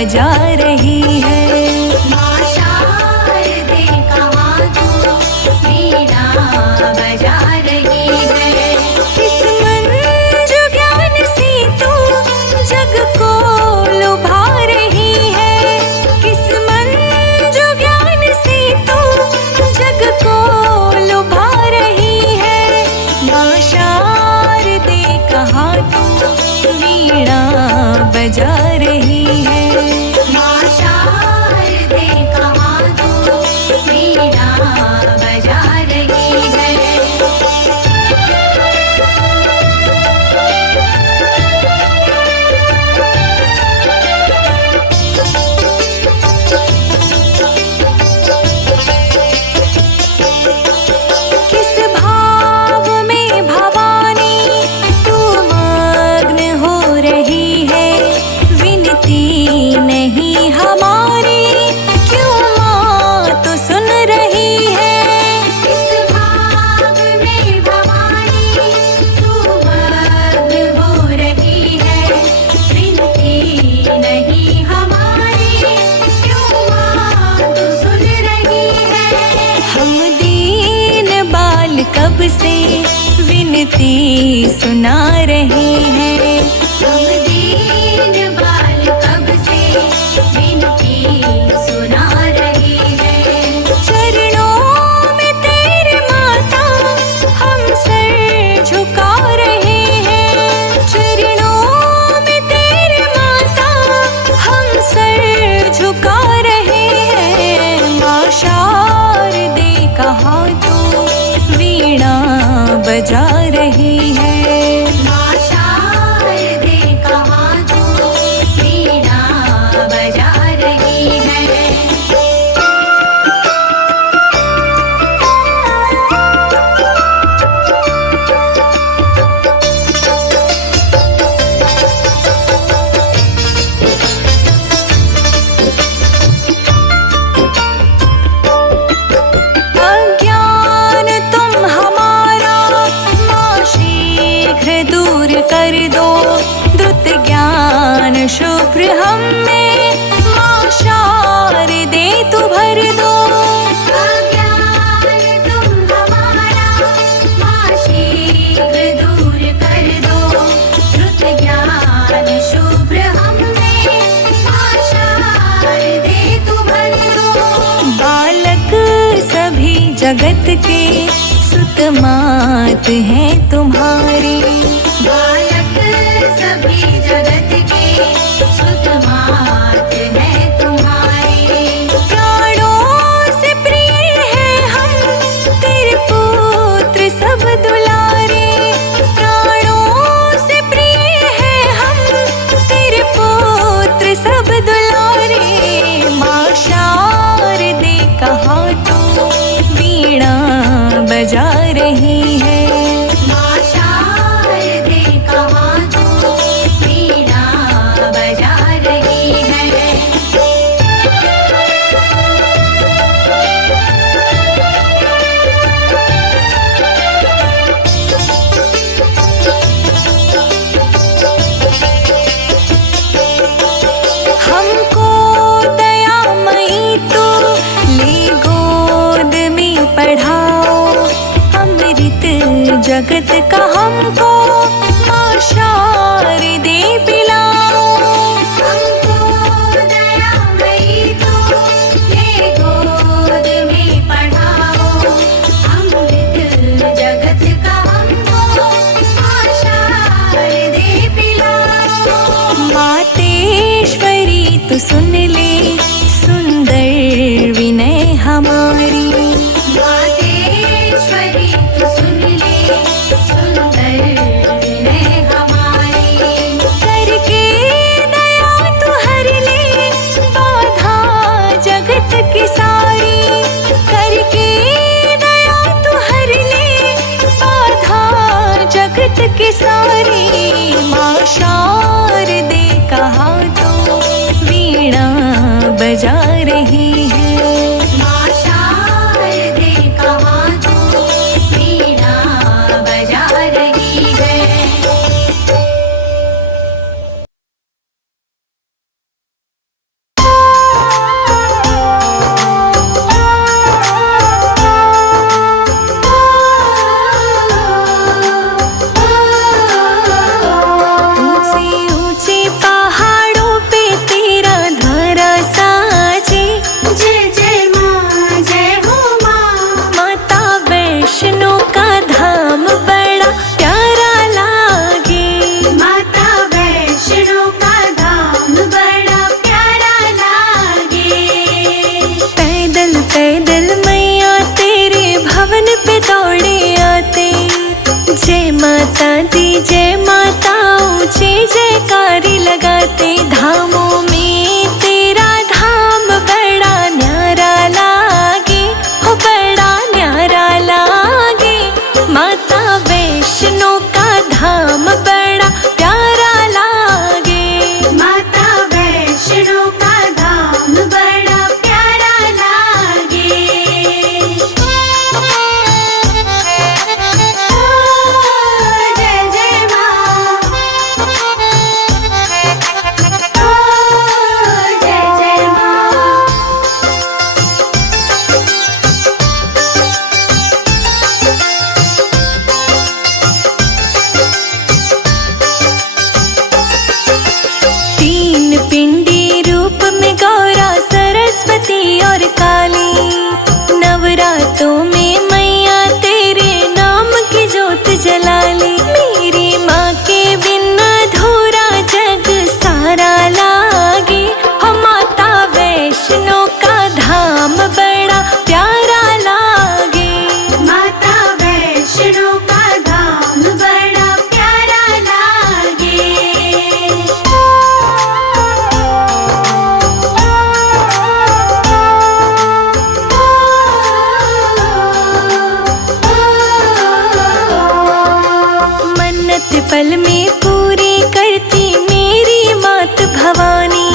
बजा रही है। माँ शारदे कहाँ तू वीणा बजा रही है। किस मंजू ज्ञान से तू जग को लुभा रही है। किस मंजू ज्ञान से तू जग को लुभा रही है। माँ शारदे कहाँ तू वीणा बजा रही है। माँ शारदे कहाँ तू वीणा बजा रही है। किस भाव में भवानी तू मग्न हो रही है। विनती नहीं हमारी क्यों माँ तो सुन रही है। इस भाव में भवानी तू मग्न हो रही है। विनती नहीं हमारी क्यों माँ तू सुन रही है। हम दीन बाल कब से विनती सुना रहे हैं। हम दीन बाल कब से विनती सुना रहे हैं। चरणों में तेरे माता हम सर झुका रहे हैं। चरणों में तेरे माता हम सर झुका रहे हैं। माँ शारदे कहाँ तू वीणा बजा रही है। माँ शारदे कहाँ तू वीणा बजा रही है। अज्ञान तुम हमारा माँ शीघ्र दूर कर दो। द्रुत ज्ञान शुभ्र हम में माँ शारदे तू भर दो। अज्ञान तुम हमारा माँ शीघ्र दूर कर दो। द्रुत ज्ञान शुभ्र हम में माँ शारदे तू भर दो। बालक सभी जगत के सुत मात हैं तुम्हारी। बालक सभी जगत के सुत मात है तुम्हारी। प्राणों से प्रिय है हम तेरे पुत्र सब दुलारे। प्राणों से प्रिय है हम तेरे पुत्र सब दुलारे। माँ शारदे कहाँ तू वीणा बजा रही है। माँ शारदे कहाँ तू वीणा बजा रही है। हमको दयामयी तू ले गोद में पढ़ाओ। अमृत जगत का हमको माँ शारदे पिलाओ। हमको दयामयी तू ले गोद में पढ़ाओ। अमृत जगत का हमको माँ शारदे पिलाओ। मातेश्वरी तू सुन ले सुंदर विनय हमारी। मातेश्वरी तू सुन ले सुंदर विनय हमारी। करके दया तू हर ले बाधा जगत की सारी। करके दया तू हर ले बाधा जगत की सारी। माँ शारदे कहाँ तू वीणा बजा रही है। जय माता दी जय माता ऊंचे जयकारी लगाते धामों में तेरा धाम बड़ा न्यारा लागे हो बड़ा न्यारा लागे माता वैष्णो का धाम बड़ा प्यारा लागे माता वैष्णो का धाम बड़ा प्यारा लागे ओ जय जय माँ ओ जय जय माँ तीन पिंडी रूप में गौरा सरस्वती और काली नवरातों में मैया तेरे नाम की जोत जलाली मेरी माँ के बिन अधूरा जग सारा लागे हो माता वैष्णो का धाम बड़ा प्यारा लागे माता वैष्णो का धाम बड़ा प्यारा लागे मन्नत पल में पूरी करती मेरी मात भवानी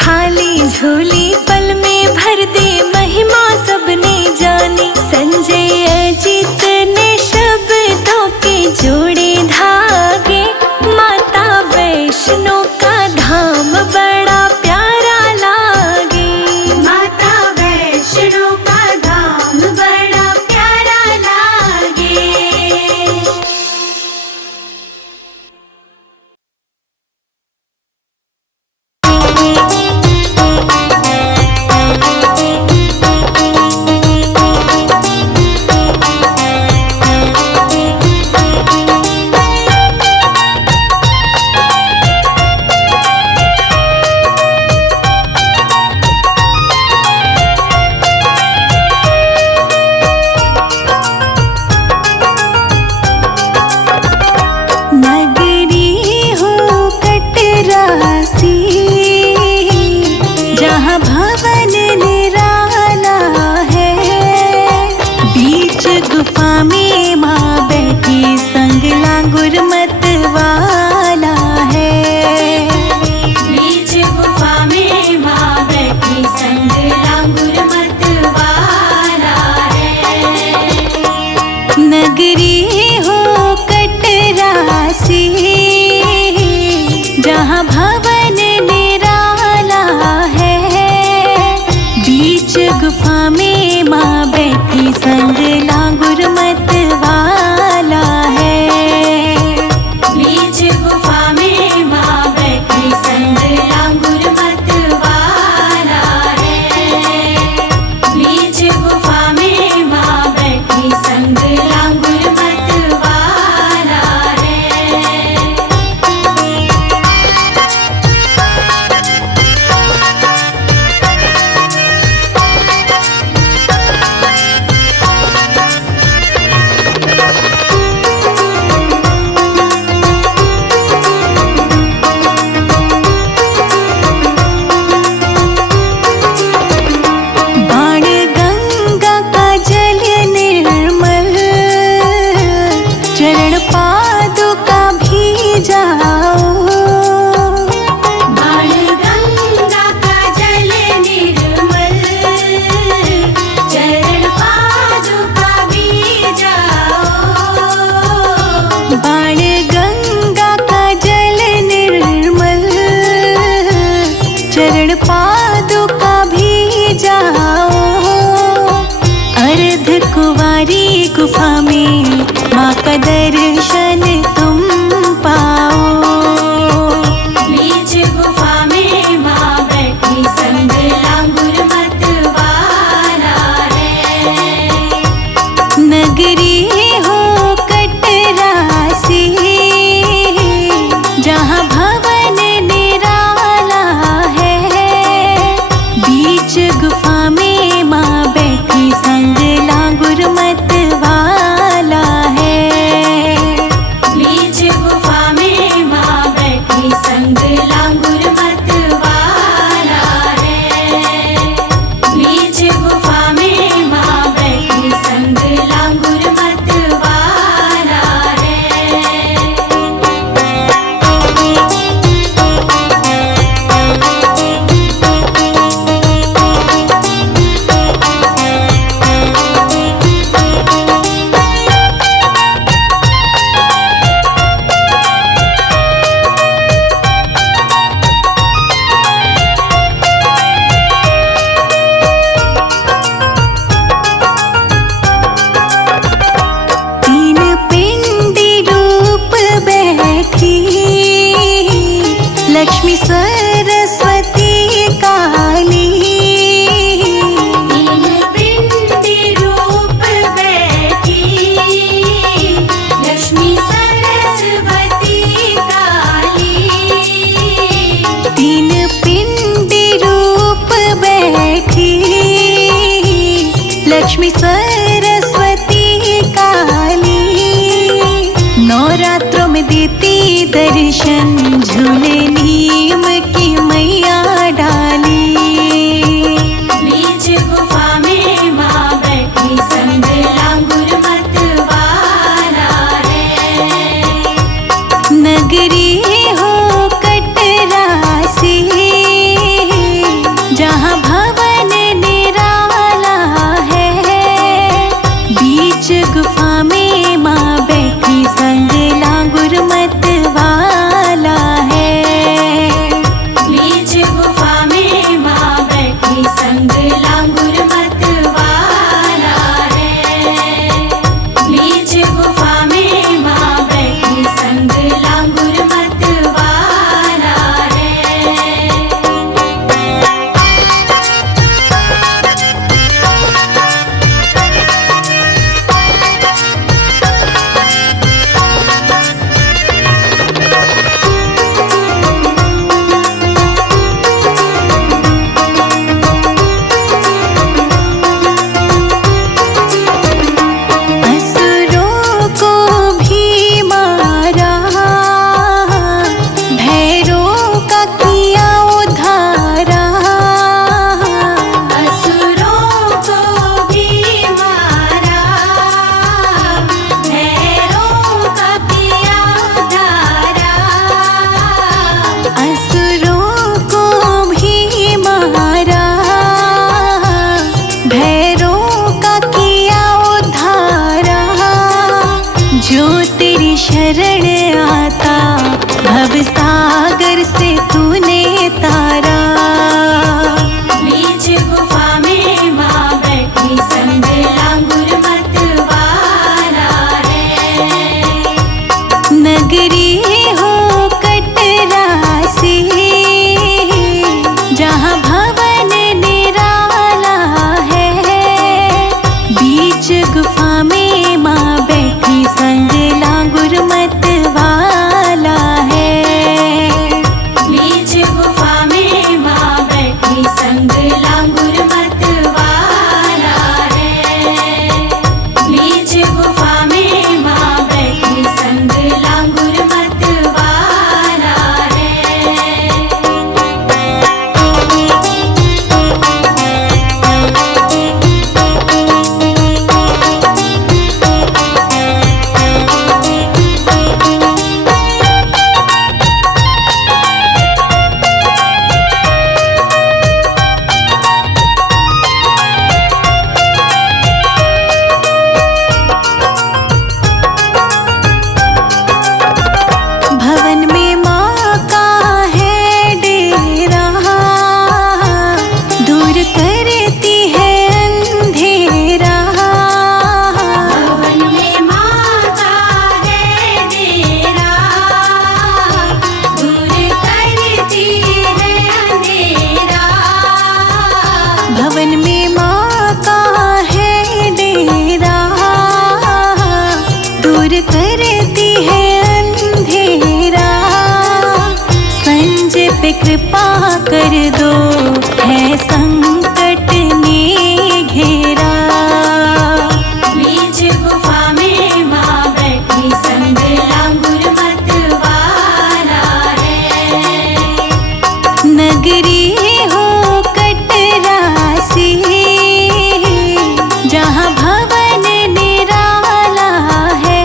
खाली झोली पल में भर दे महिमा सबने जानी संजय अजित ने शब्दों के जोड़े धागे माता वैष्णो का धाम बड़ा प्यारा लागे माता वैष्णो का धाम बड़ा प्यारा लागे नगरी हो कटरासी जहाँ भवन निराला है बीच गुफा में माँ बैठी संग लांगुर मत वाला है बीच गुफा में माँ बैठी संग लांगुर मत वाला है नगरी हो कटरासी जहाँ भवन निराला है बीच गुफा में माँ बैठी संग लांगुर मत वाला है बीच गुफा में माँ बैठी संग लांगुर मत वाला है बीच गुफा में माँ बैठी संग लांगुर मत वाला है बाण गंगा का जल निर्मल चरण पादुका भी जाओ बाण गंगा का जल निर्मल चरण पादुका भी जाओ बाण गंगा का जल निर्मल चरण पादुका भी जाओ अर्ध कुंवारी गुफा में माँ का दर्शन तुम पाओ बीच गुफा में माँ बैठी संग लांगुर मत वाला है नगरी हो कटरासी जहाँ भवन निराला है बीच गुफा में माँ बैठी संग लांगुर मत वाला है जो तेरी शरण आता, भव सागर से तूने तारा। बीच गुफा में माँ बैठी, संग लांगुर मतवाला है। नगरी हो कटरासी, जहाँ भवन निराला है। बीच गुफा में माँ बैठी, संग लांगुर मतवाला है। बीच गुफा में माँ बैठी, संग लांगुर मतवाला है। बीच गुफा में माँ बैठी, संग लांगुर मतवाला है। भवन में माँ का है डेरा, दूर करती है अंधेरा। भवन में माँ का है डेरा, दूर करती है अंधेरा। भवन में माँ का है डेरा, दूर करती है अंधेरा। संज पे कृपा कर दो, है संकट ने घेरा। बीच गुफा में माँ बैठी, संग लांगुर मतवाला है। नगरी हो कटरासी, जहाँ भवन निराला है।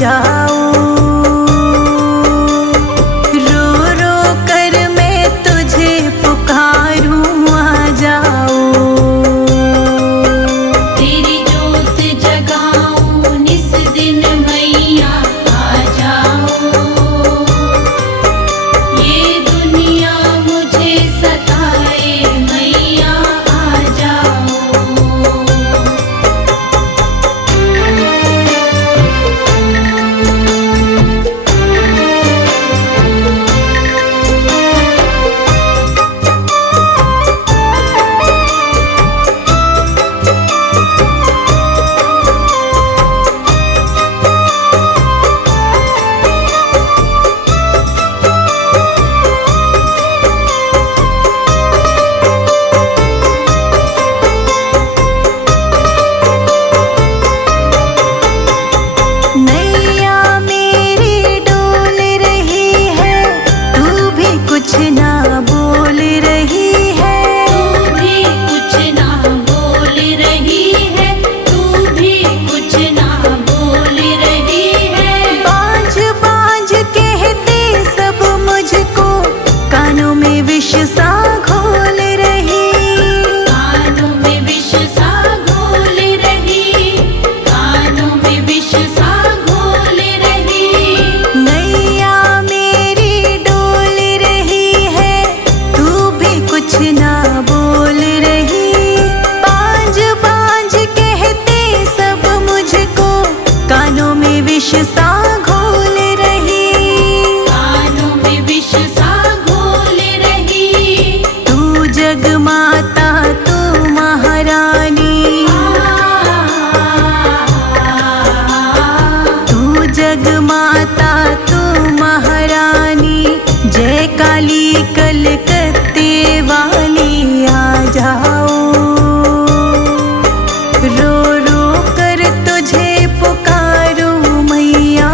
जाऊं। रो रो कर मैं तुझे पुकारूं, आ जाऊं। तेरी जोत जगाऊं निस दिन मैया आ जाओ। ये दुनिया मुझे सताए मैया आ जाओ। नैया मेरी डोल रही है, तू भी कुछ ना बोल रही है। तू भी कुछ ना बोल रही है, तू भी कुछ ना बोल रही है। बाज बाज कहते सब मुझको, कानों में विष सा घोल रही। कानों में विष सा घोल रही, कानों में विष सा घोल रही। नैया मेरी डोल रही है, तू भी कुछ ना बोल रही। बाज बाज कहते सब मुझको, कानों में विष सा घोल रही। कानों में विष सा घोल रही। तू जगमाता तू महारानी, तू जगमाता तू महारानी। जय काली कलकत्ते वाली आ जाओ। रो रो कर तुझे पुकारूं मैया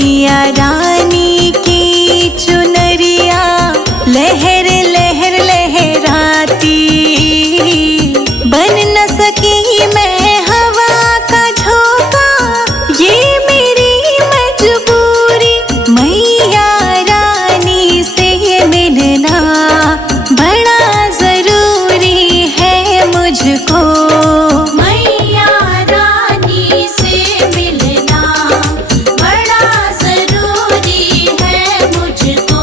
मैया रानी की चुनरिया लहर लहर लहराती, बन न सकी मैं हवा का झोंका, ये मेरी मजबूरी। मैया रानी से मिलना बड़ा जरूरी है मुझको। मैया रानी से मिलना बड़ा जरूरी है मुझको।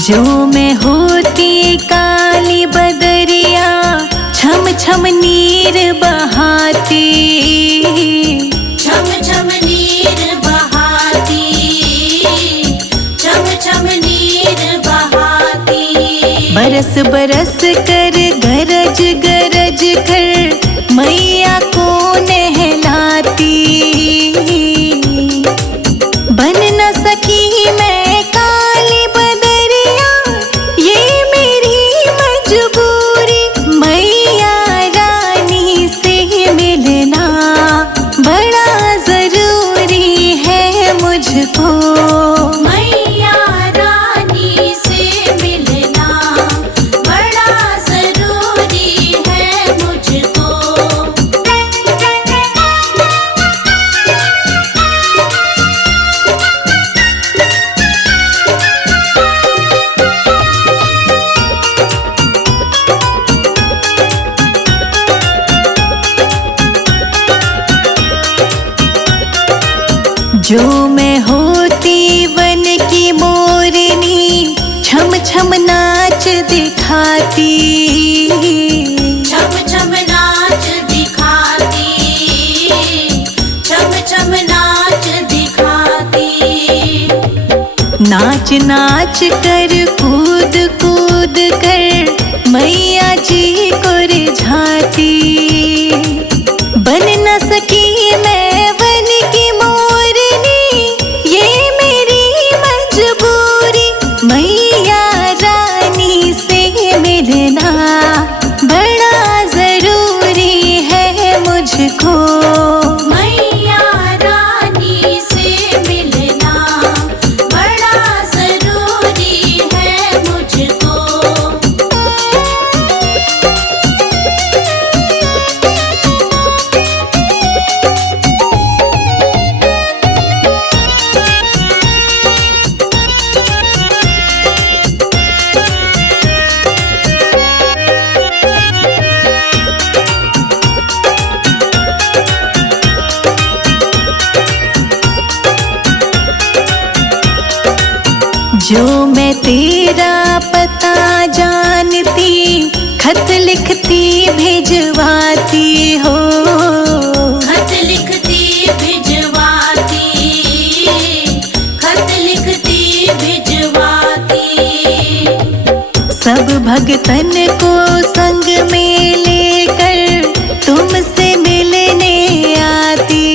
जो मैं होती काली बदरिया, छम छम नीर बहाती, छम छम नीर बहाती, छम छम नीर बहाती। बरस बरस कर गरज गरज कर मैया को नहलाती, बन न सकी मैं काली बदरिया, ये मेरी मजबूरी। मैया रानी से मिलना बड़ा जरूरी है मुझको। मैया रानी से मिलना बड़ा जरूरी है मुझको। जो मैं होती वन की मोरनी, छम छम नाच दिखाती, छम छम नाच दिखाती, छम छम नाच दिखाती। नाच नाच कर कूद कूद कर मैया जी को रिझाती, बन न सकी मैं वन की मोरनी, ये मेरी मजबूरी। मैया रानी से मिलना बड़ा जरूरी है मुझको। मैया रानी से मिलना बड़ा जरूरी है मुझको। जो मैं तेरा पता जानती, खत लिखती भिजवाती हो, खत लिखती भिजवाती, खत लिखती भिजवाती। सब भगतन को संग में लेकर तुमसे मिलने आती,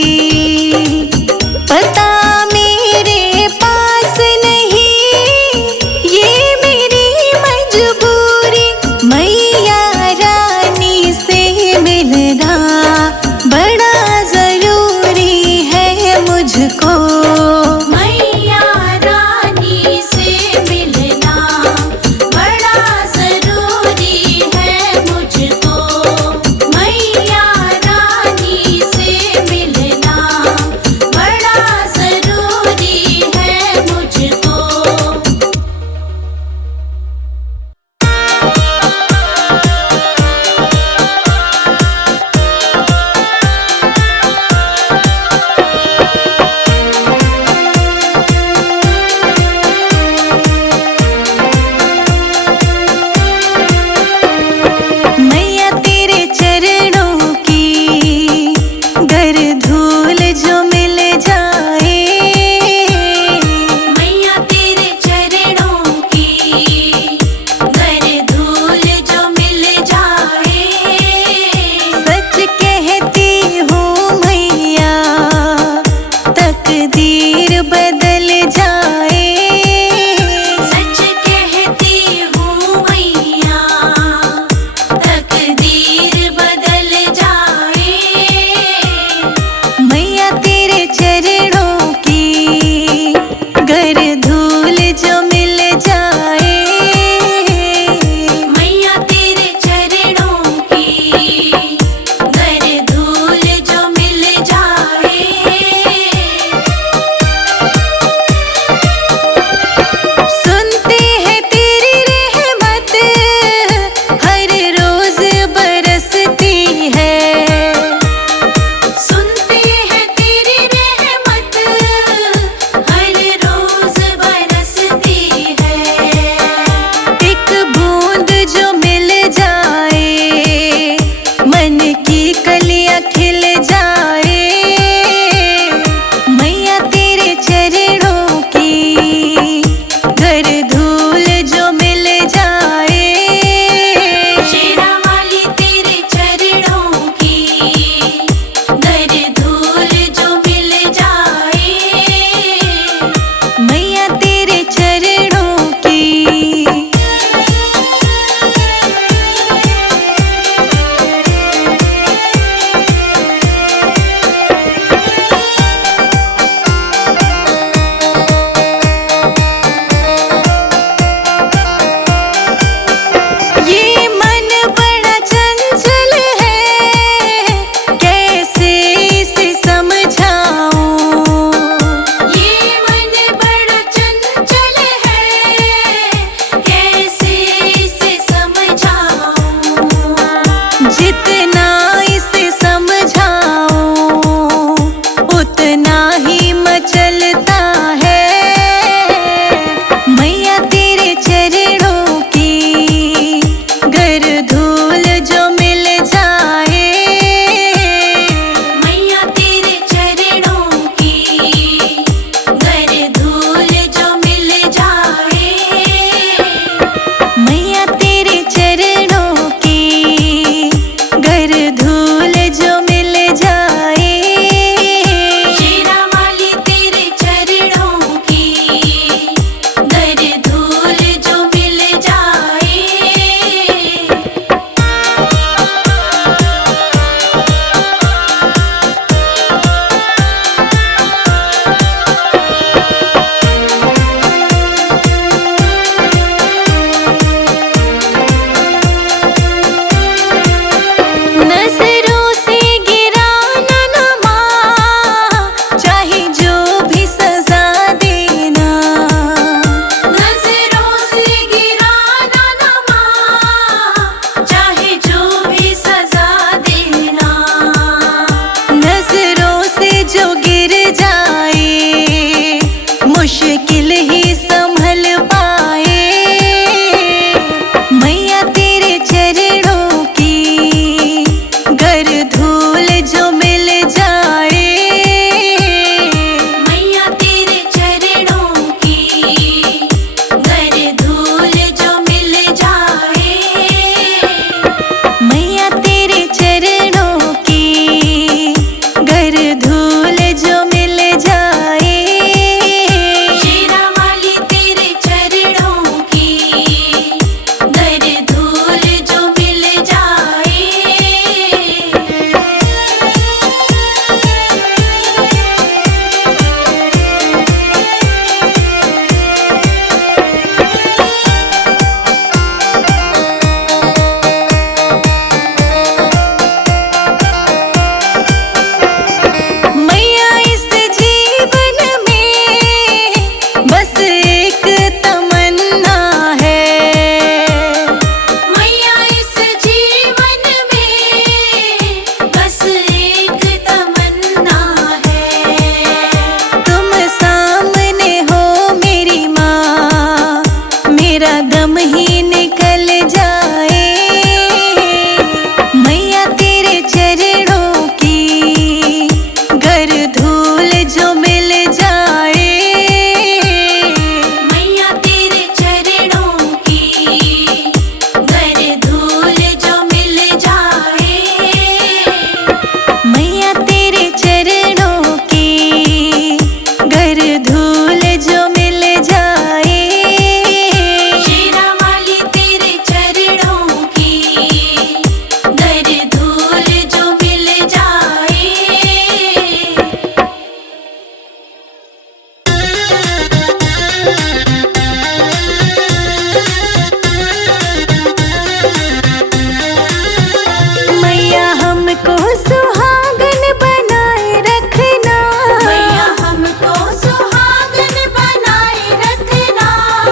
पता मेरे पास नहीं, ये मेरी मजबूरी। मैया रानी से मिलना बड़ा जरूरी है मुझको। मैया रानी से मिलना बड़ा जरूरी है मुझको। मैया मेरा दम ही निकल जाए। मैया तेरे चरणों की गर धूल जो मिल जाए। मैया तेरे चरणों की गर धूल जो मिल जाए। मैया तेरे चरणों की गर धूल जो मिल जाए। शेरा वाली तेरे चरणों की गर धूल जो मिल जाए। मैया हमको सुहागन बनाए रखना। मैया हमको सुहागन बनाए रखना।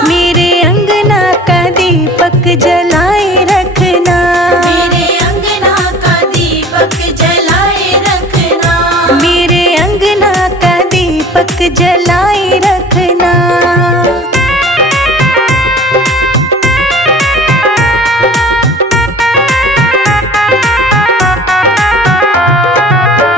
मेरे अंगना का दीपक जलाए रखना। मेरे अंगना का दीपक जलाए रखना। मेरे अंगना का दीपक जलाए रखना।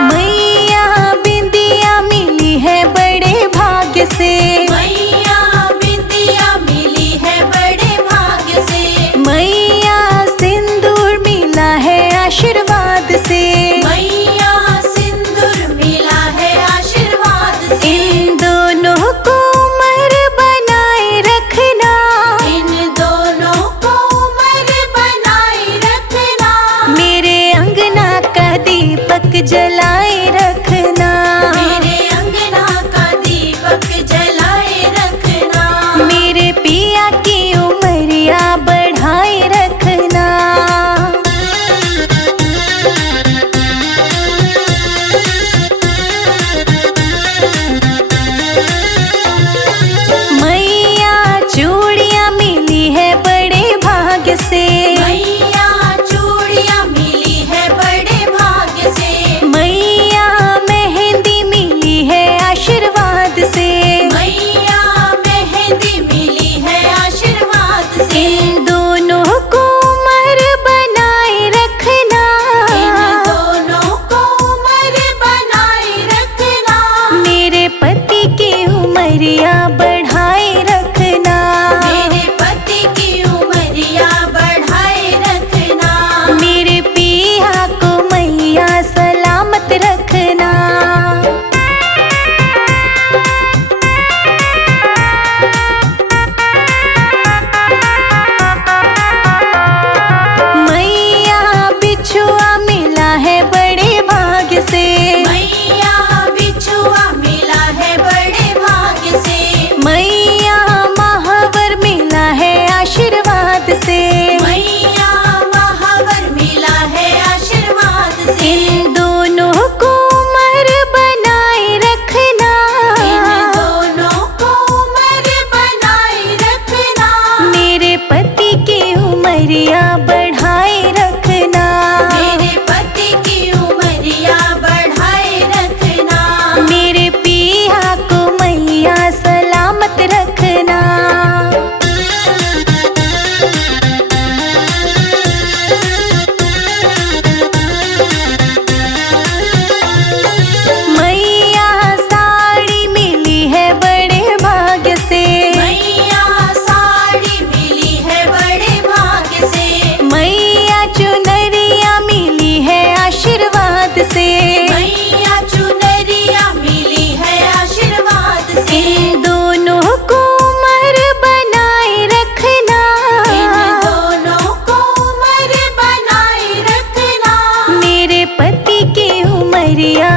मैया बिंदिया मिली है बड़े भाग्य से। मैया बिंदिया मिली है बड़े भाग्य से। मैया सिंदूर मिला है आशीर्वाद से। मैया सिंदूर मिला है आशीर्वाद से। इन दोनों को उम्र बनाए रखना। इन दोनों को उम्र बनाए रखना। मेरे अंगना का दीपक जलाए रखना। मेरे अंगना का दीपक जलाए रखना। मेरे पिया की उमरिया बढ़ाए रखना। मैया चूड़ियाँ मिली है बड़े भाग्य से। मैया चूड़ियाँ मिली है बड़े भाग्य से। मैया मेहंदी मिली है आशीर्वाद से। मैया मेहंदी मिली है आशीर्वाद से। इन दोनों को उम्र बनाए रखना। इन दोनों को उम्र बनाए रखना। मेरे पति की उमरिया बढ़ाए रखना। मेरे पति की उमरिया बढ़ाए रखना। मेरे पिया को मैया सलामत रखना। मैया बिछुआ मिला है बड़े भाग्य से। मैया बिछुआ मिला है बड़े भाग्य से। मैया महावर मिला है आशीर्वाद से। मैया महावर मिला है आशीर्वाद से। इन दोनों को उम्र बनाए रखना। इन दोनों को उम्र बनाए रखना। मेरे पति की उमरिया बढ़ाए रखना। मेरे पति की उमरिया बढ़ाए रखना। मेरे पति की उमरिया बढ़ाए रखना। इन दोनों को उम्र बनाए रखना। इन दोनों को उम्र बनाए रखना। मेरे पिया को मैया सलामत रखना। मैया साड़ी मिली है बड़े भाग्य से। मैया साड़ी मिली है बड़े भाग्य से। मैया चुनरिया मिली है आशीर्वाद से। मैया चुनरिया मिली है आशीर्वाद से। इन दोनों को उम्र बनाए रखना। इन दोनों को उम्र बनाए रखना। मेरे पति की उमरिया